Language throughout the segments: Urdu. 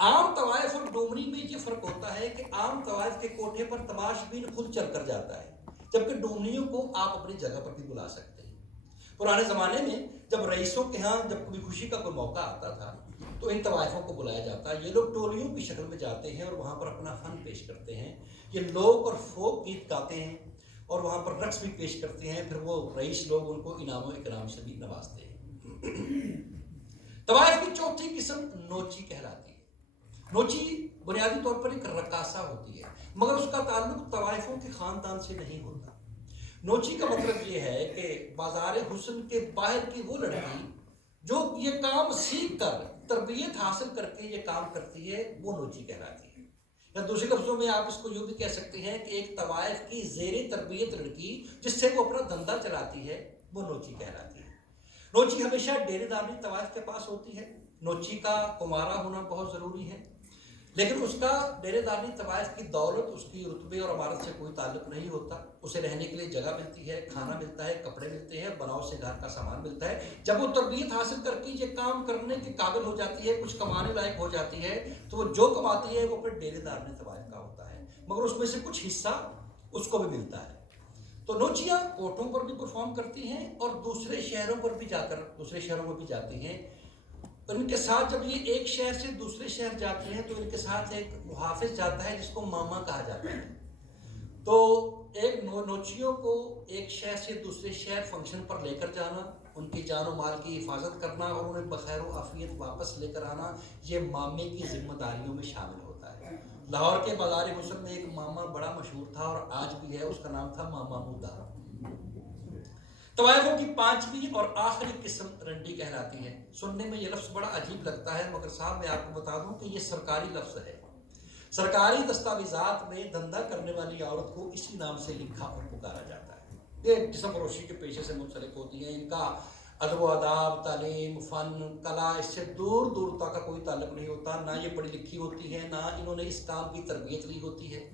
عام طوائف اور ڈومری میں یہ فرق ہوتا ہے کہ عام طوائف کے کوٹھے پر تماشبین خود چل کر جاتا ہے، جبکہ ڈومریوں کو آپ اپنی جگہ پر بھی بلا سکتے ہیں۔ پرانے زمانے میں جب رئیسوں کے ہاں جب کوئی خوشی کا کوئی موقع آتا تھا تو ان طوائفوں کو بلایا جاتا ہے۔ یہ لوگ ٹولیوں کی شکل میں جاتے ہیں اور وہاں پر اپنا فن پیش کرتے ہیں۔ یہ لوگ اور فوک گیت گاتے ہیں اور وہاں پر رقص بھی پیش کرتے ہیں، پھر وہ رئیس لوگ ان کو انعام و اکرام سے بھی نوازتے ہیں۔ طوائف کی چوتھی قسم نوچی کہلاتی ہے۔ نوچی بنیادی طور پر ایک رقاصہ ہوتی ہے، مگر اس کا تعلق طوائفوں کے خاندان سے نہیں ہوتا۔ نوچی کا مطلب یہ ہے کہ بازار حسن کے باہر کی وہ لڑکی جو یہ کام سیکھ کر تربیت حاصل کر کے یہ کام کرتی ہے، وہ نوچی کہلاتی ہے۔ یا دوسرے لفظوں میں آپ اس کو یوں بھی کہہ سکتے ہیں کہ ایک طوائف کی زیر تربیت لڑکی جس سے وہ اپنا دھندا چلاتی ہے، وہ نوچی کہلاتی ہے۔ نوچی ہمیشہ ڈیرے دارنی طوائف کے پاس ہوتی ہے۔ نوچی کا کمارا ہونا بہت ضروری ہے، لیکن اس کا ڈیرے دارنی طوائف کی دولت، اس کی رتبے اور عمارت سے کوئی تعلق نہیں ہوتا۔ اسے رہنے کے لیے جگہ ملتی ہے، کھانا ملتا ہے، کپڑے ملتے ہیں، بناؤ سے گھر کا سامان ملتا ہے۔ جب وہ تربیت حاصل کر کے یہ کام کرنے کے قابل ہو جاتی ہے، کچھ کمانے لائق ہو جاتی ہے، تو وہ جو کماتی ہے وہ اپنے ڈیرے دارنی طوائف کا ہوتا ہے، مگر اس میں سے کچھ حصہ اس کو بھی ملتا ہے۔ تو نوچیاں کوٹوں پر بھی پرفارم کرتی ہیں اور دوسرے شہروں پر بھی جاتی ہیں۔ ان کے ساتھ جب یہ ایک شہر سے دوسرے شہر جاتی ہیں تو ان کے ساتھ ایک محافظ جاتا ہے جس کو ماما کہا جاتا ہے۔ تو ایک نوچیوں کو ایک شہر سے دوسرے شہر فنکشن پر لے کر جانا، ان کی جان و مال کی حفاظت کرنا اور انہیں بخیر و عافیت واپس لے کر آنا، یہ مامے کی ذمہ داریوں میں شامل ہوتا ہے۔ لاہور کے بازار حسن میں ایک ماما بڑا مشہور تھا اور آج بھی ہے، اس کا نام تھا ماما مودا۔ طوائفوں کی پانچویں اور آخری قسم رنڈی کہلاتی ہے۔ سننے میں یہ لفظ بڑا عجیب لگتا ہے، مگر صاحب میں آپ کو بتا دوں کہ یہ سرکاری لفظ ہے۔ سرکاری دستاویزات میں دھندا کرنے والی عورت کو اسی نام سے لکھا اور پکارا جاتا ہے۔ یہ جسم فروشی کے پیشے سے منسلک ہوتی ہیں۔ ان کا ادب و آداب، تعلیم، فن، کلا اس سے دور دور تک کا کوئی تعلق نہیں ہوتا۔ نہ یہ پڑھی لکھی ہوتی ہے، نہ انہوں نے اس کام کی تربیت لی ہوتی ہے،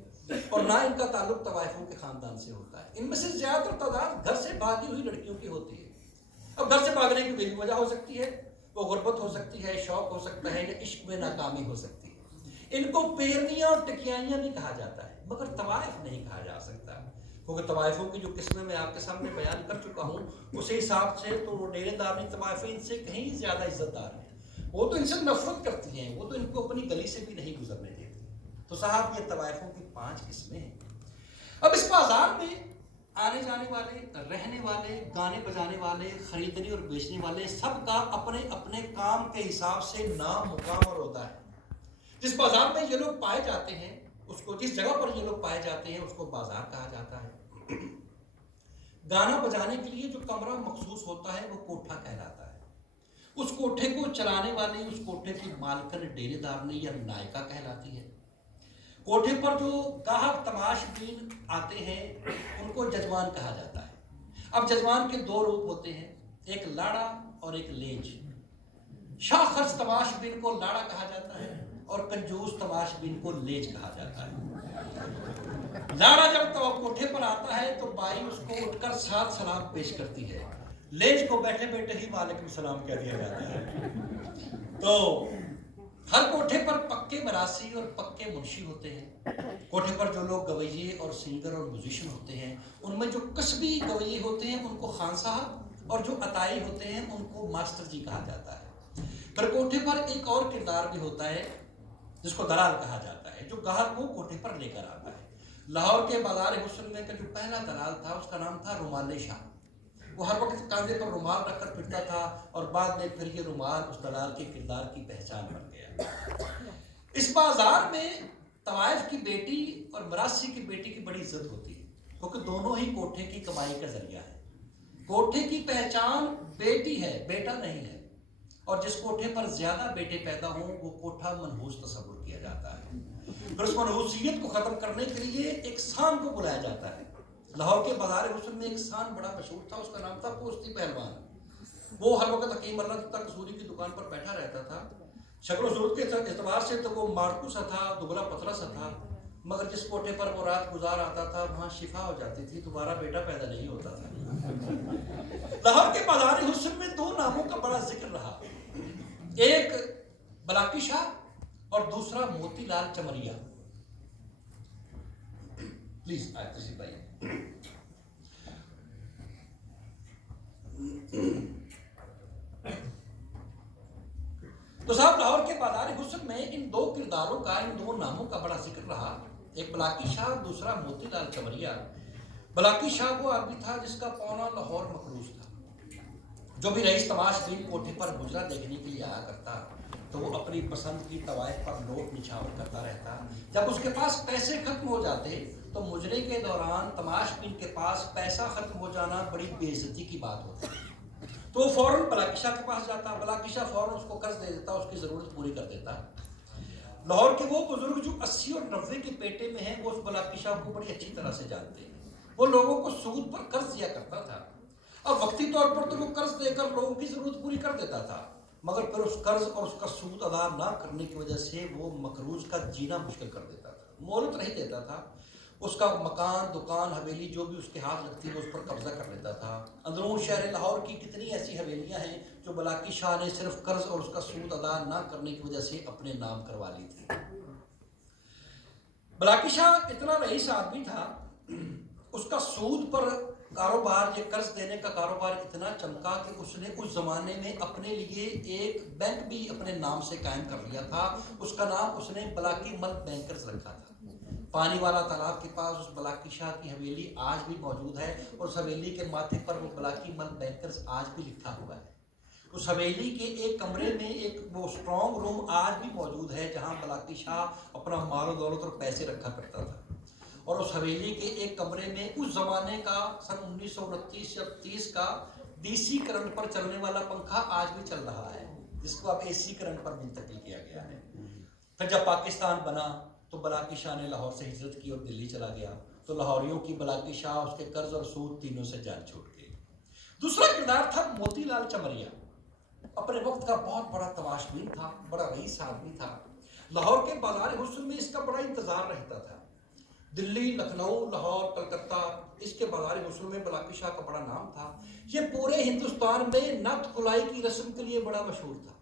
اور نہ ان کا تعلق طوائفوں کے خاندان سے ہوتا ہے۔ ان میں سے زیادہ تر تعداد گھر سے بھاگی ہوئی لڑکیوں کی ہوتی ہے۔ اب گھر سے بھاگنے کی بھی وجہ ہو سکتی ہے، وہ غربت ہو سکتی ہے، شوق ہو سکتا ہے، یا عشق میں ناکامی ہو سکتی ہے۔ ان کو پیرنیاں اور ٹکیائیاں نہیں کہا جاتا ہے، مگر طوائف نہیں کہا جا سکتا، کیونکہ طوائفوں کی جو قسمیں میں آپ کے سامنے بیان کر چکا ہوں، اسی حساب سے تو وہ ڈیرے دارنی طوائفیں ان سے کہیں زیادہ عزت دار ہیں۔ وہ تو ان سے نفرت کرتی ہیں، وہ تو ان کو اپنی گلی سے بھی نہیں گزرنے دیتی۔ تو صاحب یہ طوائفوں کی 5 قسمیں ہیں۔ اب اس بازار میں آنے جانے والے، رہنے والے، گانے بجانے والے، خریدنے اور بیچنے والے، سب کا اپنے اپنے کام کے حساب سے نام، مقام اور ہوتا ہے۔ جس بازار میں یہ لوگ پائے جاتے ہیں، جس جگہ پر یہ لوگ پائے جاتے ہیں اس کو بازار کہا جاتا ہے۔ گانا بجانے کے لیے جو کمرہ مخصوص ہوتا ہے وہ کوٹھا کہلاتا ہے۔ اس کوٹھے کو چلانے والی، اس کوٹھے کی مالکن ڈیرے دارنی یا نائکہ کہلاتی ہے۔ کوٹھے پر جو گاہک تماش بین آتے ہیں ان کو ججمان کہا جاتا ہے۔ اب ججمان کے 2 روپ ہوتے ہیں، ایک لاڑا اور ایک لینج۔ شاہ خرچ تماش بین کو لاڑا کہا جاتا ہے اور کنجوس تماش بین کو لینج کہا جاتا ہے۔ لاڑا جب کوٹھے پر آتا ہے تو بائی اس کو اٹھ کر 7 سلام پیش کرتی ہے، لینج کو بیٹھے بیٹھے ہی وعلیکم السلام کہہ دیا جاتا ہے۔ تو ہر کوٹھے پر پکے مراسی اور پکے منشی ہوتے ہیں۔ کوٹھے پر جو لوگ گویے اور سنگر اور میوزیشین ہوتے ہیں، ان میں جو قصبی گویے ہوتے ہیں ان کو خان صاحب، اور جو عطائی ہوتے ہیں ان کو ماسٹر جی کہا جاتا ہے۔ پر کوٹھے پر ایک اور کردار بھی ہوتا ہے جس کو دلال کہا جاتا ہے، جو گاہک کو کوٹھے پر لے کر آتا ہے۔ لاہور کے بازار حسن میں کا جو پہلا دلال تھا اس کا نام تھا رومال شاہ۔ وہ ہر وقت کاندھے پر رومال رکھ کر پھرتا تھا اور بعد میں پھر یہ رومال اس دلال کے کردار کی پہچان بن گیا۔ اس بازار میں طوائف کی بیٹی اور مراسی کی بیٹی کی بڑی عزت ہوتی ہے، کیونکہ دونوں ہی کوٹھے کی کمائی کا ذریعہ ہے۔ کوٹھے کی پہچان بیٹی ہے، بیٹا نہیں ہے، اور جس کوٹھے پر زیادہ بیٹے پیدا ہوں وہ کوٹھا منحوس تصور کیا جاتا ہے۔ پھر اس منحوسیت کو ختم کرنے کے لیے ایک سان کو بلایا جاتا ہے۔ لاہور کے بازار حسن میں ایک سان بڑا مشہور تھا، اس کا نام تھا پوستی پہلوان۔ وہ ہر وقت حکیم اللہ تک قصوری کی دکان پر بیٹھا رہتا تھا۔ شکل و صورت کے اعتبار سے تو وہ مارکو سا تھا، دبلا پتلا سا تھا، مگر جس کوٹھے پر وہ رات گزار آتا تھا وہاں شفا ہو جاتی تھی، دوبارہ بیٹا پیدا نہیں ہوتا تھا۔ لاہور کے بازار حسن میں 2 ناموں کا بڑا ذکر رہا، ایک بلاکی شاہ اور دوسرا موتی لال چمریا. پلیز تشریف لائیے. تو صاحب لاہور کے بازار حسن میں ان دو کرداروں کا، ان دو ناموں کا بڑا ذکر رہا. ایک بلاکی شاہ، دوسرا موتی لال چمریا. بلاکی شاہ وہ آدمی تھا جس کا پونا لاہور مقروض تھا. جو بھی رئیس تماش بین کوٹھے پر مجرا دیکھنے کے لیے آیا کرتا تو وہ اپنی پسند کی طوائف پر نوٹ نچھاور کرتا رہتا. جب اس کے پاس پیسے ختم ہو جاتے تو مجرے کے دوران تماش بین کے پاس پیسہ ختم ہو جانا بڑی بے عزتی کی بات ہوتی. تو وہ فوراً بلاکی شاہ کے پاس جاتا. بلاکی شاہ فوراً اس کو قرض دے دیتا، اس کی ضرورت پوری کر دیتا. لاہور کے وہ بزرگ جو 80 اور 90 کے پیٹے میں ہیں وہ اس بلاکی شاہ کو بڑی اچھی طرح سے جانتے ہیں. وہ لوگوں کو سود پر قرض دیا کرتا تھا. اب وقتی طور پر تو وہ قرض دے کر لوگوں کی ضرورت پوری کر دیتا تھا، مگر پھر اس قرض اور اس کا سود ادا نہ کرنے کی وجہ سے وہ مقروض کا جینا مشکل کر دیتا تھا، مہلت نہیں دیتا تھا. اس کا مکان، دکان، حویلی جو بھی اس کے ہاتھ لگتی وہ اس پر قبضہ کر لیتا تھا. اندرون شہر لاہور کی کتنی ایسی حویلیاں ہیں جو بلاکی شاہ نے صرف قرض اور اس کا سود ادا نہ کرنے کی وجہ سے اپنے نام کروا لی تھی. بلاکی شاہ اتنا رئیس آدمی تھا، اس کا سود پر کاروبار، یہ قرض دینے کا کاروبار اتنا چمکا کہ اس نے اس زمانے میں اپنے لیے ایک بینک بھی اپنے نام سے قائم کر لیا تھا. اس کا نام اس نے بلاکی مل بینکرز رکھا تھا. پانی والا تالاب کے پاس اس بلاکی شاہ کی حویلی آج بھی موجود ہے، اور اس حویلی کے ماتھے پر وہ بلاکی مل بینکرز آج بھی لکھا ہوا ہے. اس حویلی کے ایک کمرے میں ایک وہ اسٹرانگ روم آج بھی موجود ہے جہاں بلاکی شاہ اپنا مال و دولت اور پیسے رکھا کرتا تھا. اور اس حویلی کے ایک کمرے میں اس زمانے کا سن 1929 یا 30 کا DC کرنٹ پر چلنے والا پنکھا آج بھی چل رہا ہے، جس کو اب AC کرنٹ پر منتقل کیا گیا ہے. پھر جب پاکستان بنا تو بلاکی شاہ نے لاہور سے ہجرت کی اور دلی چلا گیا. تو لاہوریوں کی بلاکی شاہ، اس کے قرض اور سود تینوں سے جان چھوٹ گئی. دوسرا کردار تھا موتی لال چمریا. اپنے وقت کا بہت بڑا تماش بین تھا، بڑا رئیس آدمی تھا. لاہور کے بازار حسن میں اس کا بڑا انتظار رہتا تھا. دلی، لکھنؤ، لاہور، کلکتہ، اس کے بازار حسن میں بلاکی شاہ کا بڑا نام تھا. یہ پورے ہندوستان میں نعت کھلائی کی رسم کے لیے بڑا مشہور تھا.